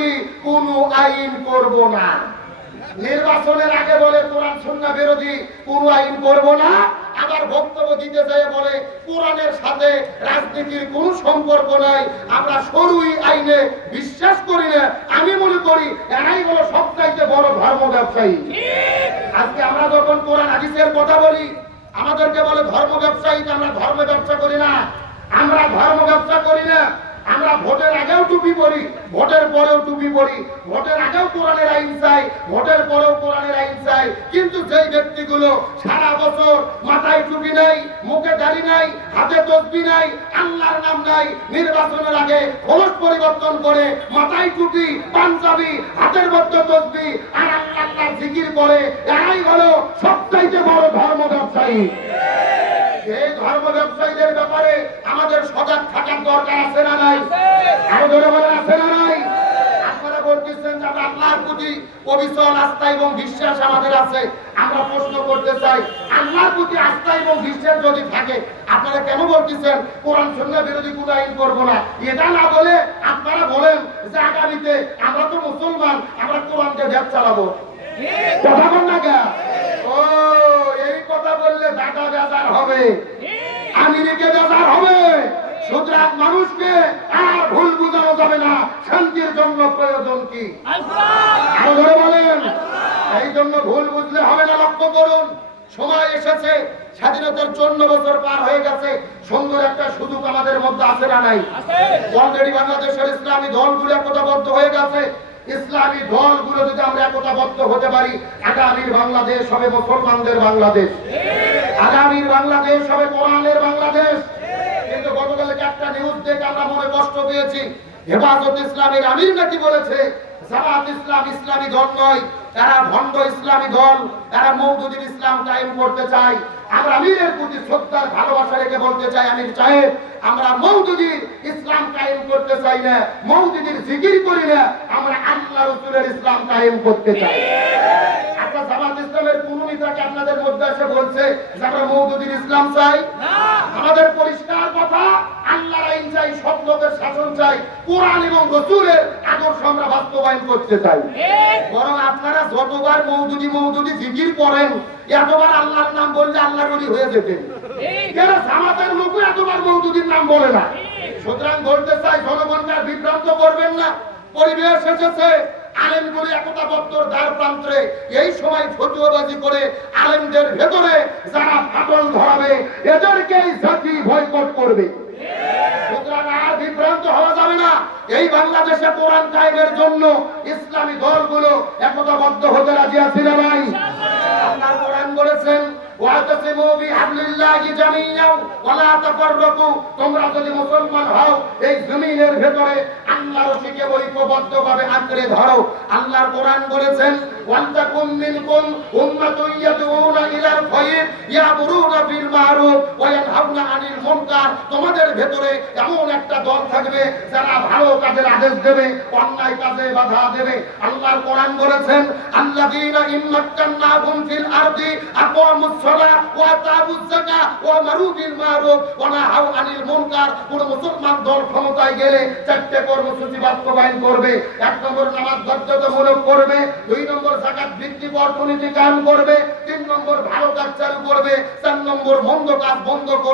বিরোধী কোনো আইন করব না। নির্বাচনের আগে বলে কোরআন, সুন্নাহ বিরোধী, কোনো আইন করব না। আবার বক্তব্য দিতে যায় বলে কোরআনের সাথে রাজনীতির কোনো সম্পর্ক নাই। আমরা সরুই আইনে বিশ্বাস করি না। আমি মনে করি এরাই হলো সবচাইতে বড় ধর্ম ব্যবসায়ী। আজকে আমরা যখন কোরআন, হাদিসের কথা বলি, আমাদেরকে বলে ধর্ম ব্যবসায়ী, আমরা ধর্ম ব্যবসা করি না। আমরা ধর্ম আমরা ভোটের আগেও টুপি পরি, ভোটের পরেও টুপি পরি, ভোটের আগেও কোরআনের আইন চাই, ভোটের পরেও কোরআনের আইন চাই, কিন্তু যেই ব্যক্তিগুলো সারা বছর মাথায় টুপি নাই, মুখে দাড়ি নাই, হাতে তসবি নাই, আল্লাহর নাম নাই, নির্বাচনের আগে খোলস পরিবর্তন করে মাথায় টুপি, পাঞ্জাবি, হাতের মধ্যে তসবি, আর আল্লাহ জিকির করে, এরাই হলো সবচাইতে বড় ধর্ম ব্যবসায়ী। এই ধর্ম ব্যবসায়ীদের ব্যাপারে আমাদের সজাগ থাকার দরকার আছে না নাই আমাদের বলে আছে না নাই আপনারা বলতেছেন যে আমরা আল্লাহর প্রতি অবিচল আস্থা এবং বিশ্বাস আমাদের আছে। আমরা প্রশ্ন করতে চাই, আল্লাহর প্রতি আস্থা এবং বিশ্বাস যদি থাকে, আপনারা কেন বলতেছেন, কোরআন সন্ধ্যা বিরোধী কোনো আইন করব না? এটা না বলে আপনারা বলেন যে আগামীতে আমরা তো মুসলমান, আমরা কোরআনকে ভ্যাপ চালাবো। কথা বল না কেন? ও, এই কথা বললে ঢাকা বেজার হবে। আমেরিকা বেজার হবে। সুতরাং মানুষকে আর ভুল বোঝানো যাবে না। শান্তির জন্য প্রয়োজন কি? আরও ধরে বলেন। এই জন্য ভুল বুঝলে হবে না লক্ষ্য করুন। সময় এসেছে স্বাধীনতার চন্ন বছর পার হয়ে গেছে। সুন্দর একটা সুযোগ আমাদের মধ্যে আছে না নাই? অলরেডি বাংলাদেশের ইসলামী দলগুলো একতাবদ্ধ হয়ে গেছে। ইসলামী দলগুলো যদি আমরা একতাবদ্ধ হতে পারি আগামীর বাংলাদেশ হবে মুসলমানদের বাংলাদেশ। আগামীর বাংলাদেশ হবে কোরআনের বাংলাদেশ। কিন্তু গতকালকে একটা নিউজ দেখে আমরা মনে কষ্ট পেয়েছি। হেফাজত ইসলামের আমির নাকি বলেছে জামাত ইসলাম ইসলামী দল নয় এরা ভণ্ড ইসলামী দল এরা মৌদুদিন ইসলাম টাইম করতে চায়। আমরা আমিরের প্রতি শ্রদ্ধার ভালোবাসা রেখে বলতে চাই আমির সাহেব আমরা মৌদুদির ইসলাম কায়েম করতে চাই না মৌদুদির জিকির করি না আমরা আল্লাহ রসুলের ইসলাম কায়েম করতে চাই। আচ্ছা জামাত ইসলামের কোন নেতাকে আপনাদের মধ্যে এসে বলছে যে আমরা মৌদুদির ইসলাম চাই? আমাদের পরিষ্কার কথা আল্লাহর আইন চাই সব লোকের শাসন চাই কোরআন এবং রসুলের আদর্শ আমরা বাস্তবায়ন করতে চাই। বরং আপনারা যতবার মৌদুদি মৌদুদি জিকির করেন এতবার আল্লাহর নাম বললে আল্লাহর ওলি হয়ে যেতেন। লোক এতবার মৌদুদির নাম বলে না। সুতরাং বলতে চাই জনগণকে বিভ্রান্ত করবেন না। পরিবেশ এসেছে আলেমগুলি একতাবদ্ধর দ্বার প্রান্তে। এই সময় ফতুয়াবাজি করে আলেমদের ভেতরে যারা ফাটল ধরাবে এদেরকেই জাতি বয়কট করবে সুতরাং আর বিভ্রান্ত হওয়া যাবে না এই বাংলাদেশে কোরআন কায়েমের জন্য ইসলামী দলগুলো একতাবদ্ধ হতে রাজি আছে না ভাই আল্লাহ কোরআন বলেছেন, ওয়াতাসিমু বিহাবলিল্লাহি ওয়ালা তোমরা যদি মুসলমান হও, এই জমিনের ভেতরে আল্লাহর ঐক্যবদ্ধভাবে আঁকড়ে ধরো। আল্লাহর কোরআন বলেছেন মিনকুম উম্মাতুন ইয়াদউনা ইলাল খায়র বিল মারুফ ওয়া ইয়ানহাউনা আনিল মুনকার তোমাদের ভেতরে এমন একটা দল থাকবে যারা ভালো কাজের আদেশ দেবে, অন্যায় কাজে বাধা দেবে। আল্লাহর কোরআন বলেছেন, আল্লাযীনা ইম্মাক্কান্নাহুম ফিল আরদি আকামুস সালাহ ওয়া আতাবুজ যাকাত ওয়া মারু বিল মারুফ ওয়া নাহাউ আনিল মুনকার। কোন মুসলমান দল ক্ষমতায় গেলে চারটি কর্মসূচি বাস্তবায়ন করবে। এক নম্বর নামাজ বাধ্যতামূলক করবে দুই নম্বর জাকাত ভিত্তিক অর্থনীতি কায়েম করবে, তিন নম্বর ভালো কাজ চালু করবে, চার নম্বর মন্দ কাজ বন্ধ করবে।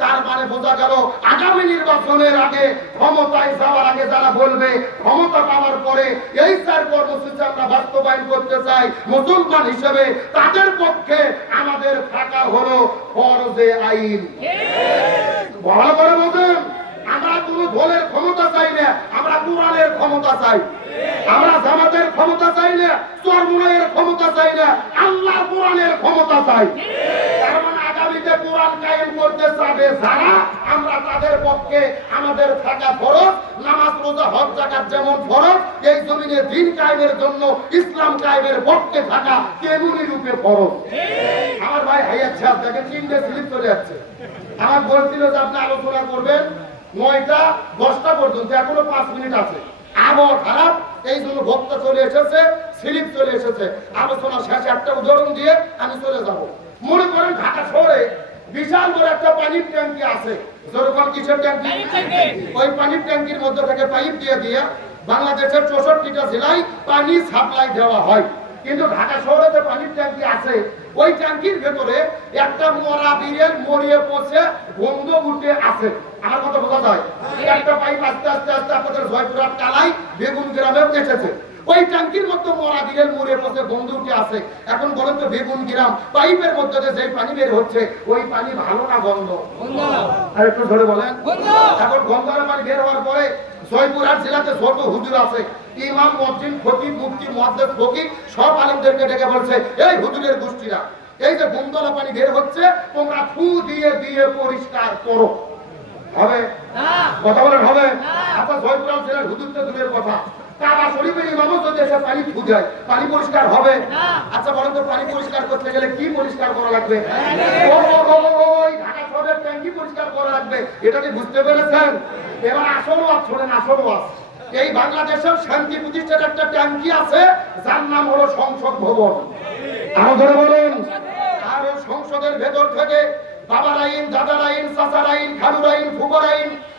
তার মানে বোঝা গেল আগামী নির্বাচনের আগে ক্ষমতায় যাওয়ার আগে যারা বলবে ক্ষমতা পাওয়ার পরে এই চার কর্মসূচি আমরা বাস্তবায়ন করতে চাই, মুসলমান হিসেবে তাদের পক্ষে আমাদের থাকা হলো ফরজে আইন। ভালো করে বোঝেন আমরা কোন দলের ক্ষমতা চাই না, আমরা কোরআনের ক্ষমতা চাই। আমরা জামাতের ক্ষমতা চাই না, চরমুনাইয়ের ক্ষমতা চাই না, আল্লাহ কোরআনের ক্ষমতা চাই। কোরআন কায়েম করতে চাবে, যারা আমরা তাদের পক্ষে আমাদের থাকা ফরজ, নামাজ, রোজা, হজ জাকাত যেমন ফরজ, এই জমিনে দিন কায়েমের জন্য ইসলাম কায়েমের পক্ষে থাকা তেমনি রূপে ফরজ। আমার ভাই হাইয়ার সাহেব দেখেন তিনটে স্লিপ চলে যাচ্ছে। আমার বলছিল যে, আপনি আলোচনা করবেন নয়টা, দশটা পর্যন্ত, এখনও পাঁচ মিনিট আছে। আবহাওয়া খারাপ, এই জন্য ভক্ত চলে এসেছে, স্লিপ চলে এসেছে। আলোচনা শেষে একটা উদাহরণ দিয়ে আমি চলে যাব। মনে করেন ঢাকা শহরে বিশাল বড় একটা পানির ট্যাঙ্কি আছে। যেরকম কিসের ট্যাঙ্কি? ওই পানির ট্যাঙ্কির মধ্যে থেকে পাইপ দিয়ে দিয়ে বাংলাদেশের চৌষট্টিটা জেলায় পানি সাপ্লাই দেওয়া হয়। কিন্তু ঢাকা শহরে যে পানির ট্যাঙ্কি আছে ওই ট্যাঙ্কির ভেতরে একটা মরা বীরের মরিয়ে পচে গন্ধ উঠে আছে। আমার কথা বোঝা যায়? একটা পাইপ আস্তে আস্তে আস্তে আপনাদের জয়পুরহাট কালাই বেগুন গ্রামে এসেছে ওই ট্যাঙ্কির মধ্যে মরা মরিয়ে পচে গন্ধ উঠে আছে? এখন বলেন তো বেগুন গ্রাম পাইপের মধ্যে যে পানি বের হচ্ছে ওই পানি ভালো না গন্ধ? আর একটু ধরে বলেন। এখন গঙ্গার পানি বের হওয়ার পরে জয়পুরহাট জেলাতে যত হুজুর আছে। ইমাম মসজিদ খতিব মুফতি মুহাদ্দিস ফকিহ সব আলেমদেরকে ডেকে বলছে এই হুজুরের গোষ্ঠীরা এই যে গঙ্গলা পানি বের হচ্ছে তোমরা ফু দিয়ে দিয়ে পরিষ্কার করো। হবে? কথা বলেন হবে? আপনার জয়পুরহাট জেলার হুজুর তো দূরের কথা। কাবা শরীফের ইমামও যদি এসে পানি ফু দেয় পানি পরিষ্কার হবে। আচ্ছা বলেন তো পানি পরিষ্কার করতে গেলে কি পরিষ্কার করা লাগবে? ঢাকা শহরের ট্যাঙ্কি পরিষ্কার করা লাগবে। এটা কি বুঝতে পেরেছেন? এবার আসল ওয়াজ শোনেন আসল ওয়াজ। এই বাংলাদেশের শান্তি প্রতিষ্ঠার একটা ট্যাঙ্কি আছে যার নাম হলো সংসদ ভবন। আরও ধরে বলুন। আর সংসদের ভেতর থেকে বাবার আইন দাদার আইন চাচার আইন খালুর আইন ফুকর আইন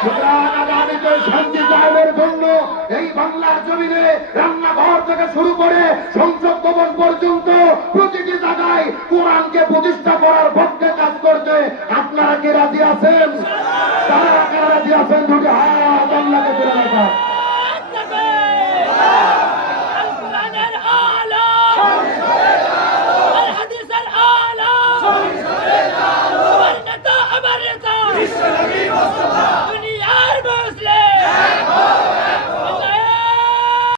সুতরাং এই বাংলার জমিনে রান্নাঘর থেকে শুরু করে সংসদ ভবন পর্যন্ত প্রতিটি জায়গায় কোরআনকে প্রতিষ্ঠা করার পক্ষে কাজ করতে আপনারা কি রাজি আছেন? তারা কারা রাজি আছেন? দুটি হাত আল্লাহকে তুলে রাখা